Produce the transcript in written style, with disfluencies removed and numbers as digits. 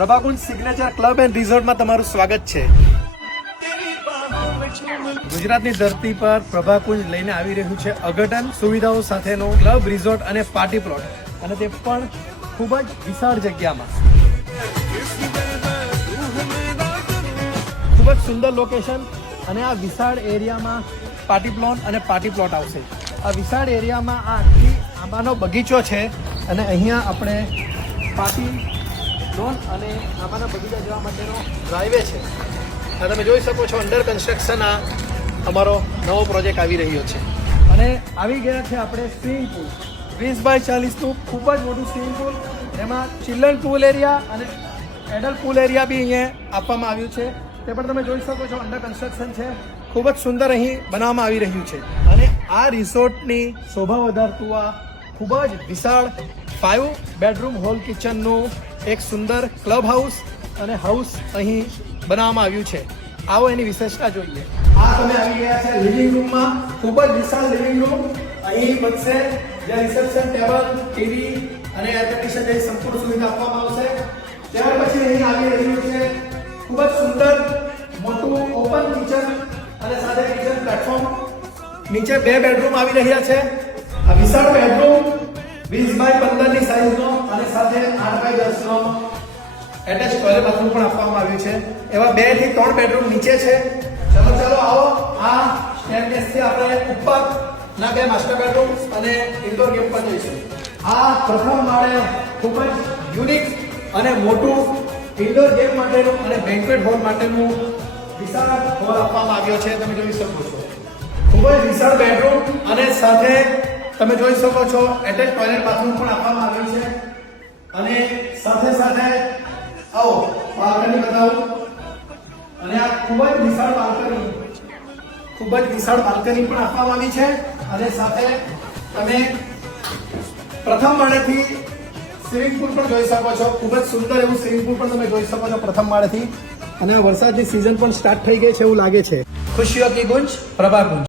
Prabhakunj signature club and રિઝોર્ટમાં તમારું સ્વાગત છે। ગુજરાતની ધરતી પર પ્રભાકુંજ લઈને આવી રહ્યું છે અઘતન સુવિધાઓ સાથેનો ક્લબ રિઝોર્ટ અને પાર્ટી પ્લોટ, અને તે પણ ખૂબ જ વિશાળ જગ્યામાં। ખૂબ જ સુંદર લોકેશન અને આ વિશાળ એરિયામાં પાર્ટી પ્લોટ અને પાર્ટી પ્લોટ આવશે। આ વિશાળ એરિયામાં આ આખી આંબાનો બગીચો છે અને અહીંયા આપણે પાર્ટી લોન અને આંબાના બગીચા જવા માટેનો ડ્રાઈવે છે। આ તમે જોઈ શકો છો, અંડર કન્સ્ટ્રક્શન આ અમારો નવો પ્રોજેક્ટ આવી રહ્યો છે અને આવી ગયા છે આપણે સ્વિમિંગ પુલ 20x40નું ખૂબ જ મોટું સ્વિમિંગ પુલ, એમાં ચિલ્ડ્રન પુલ એરિયા અને એડલ્ટ પુલ એરિયા બી અહીંયા આપવામાં આવ્યું છે। તે પણ તમે જોઈ શકો છો, અંડર કન્સ્ટ્રક્શન છે। ખૂબ જ સુંદર અહીં બનાવવામાં આવી રહ્યું છે અને આ રિસોર્ટની શોભા વધારતું આ ખૂબ જ વિશાળ 5 બેડરૂમ હોલ કિચનનું એક સુંદર ક્લબ હાઉસ અને હાઉસ અહીં બનાવવામાં આવ્યું છે। આવો એની વિશેષતા જોઈએ। આ તમે આવી ગયા છે લિવિંગ રૂમમાં, ખૂબ જ વિશાળ લિવિંગ રૂમ અહીં બનશે, જ્યાં રિસેપ્શન ટેબલ, ટીવી અને એર કન્ડિશન જેવી સંપૂર્ણ સુવિધા આપવામાં આવશે। ત્યાર પછી અહીં આવી રહ્યું છે ખૂબ જ સુંદર મોટું ઓપન કિચન અને સાથે કિચન પ્લેટફોર્મ। નીચે 2 બેડરૂમ આવી રહ્યા છે। આ વિશાળ બેડરૂમ 20x15ની સાઈઝનો અને સાથે 8x10નો એટેચ ટોયલેટ બાથરૂમ પણ આપવામાં આવ્યું છે। એવા 2 થી 3 બેડરૂમ નીચે છે। ચાલો આવો આ સ્ટેરકેસથી આપણે ઉપરના 2 માસ્ટર બેડરૂમ અને ઇન્ડોર ગેમ પર જઈશું। આ પ્રથમ માળે ખૂબ જ યુનિક અને મોટું ઇન્ડોર ગેમ માટેનું અને બેન્ક્વેટ હોલ માટેનું વિશાળ હોલ આપવામાં આવ્યો છે। તમે જોઈ શકો છો, ખૂબ જ વિશાળ બેડરૂમ અને સાથે તમે જોઈ શકો છો એટેચ ટોયલેટ બાથરૂમ પણ આપવામાં આવ્યું છે। અને સાથે સાથે આવો બાલ્કની બતાવું, અને આ ખૂબ જ વિશાળ બાલ્કની પણ આપવામાં આવી છે। અને સાથે તમે પ્રથમ માળેથી સ્વિમિંગ પુલ પણ જોઈ શકો છો। ખૂબ જ સુંદર એવું સ્વિમિંગ પુલ પણ તમે જોઈ શકો છો પ્રથમ માળેથી, અને વરસાદની સિઝન પણ સ્ટાર્ટ થઈ ગઈ છે એવું લાગે છે। ખુશીઓ કી ગુંજ, પ્રભાકુંજ।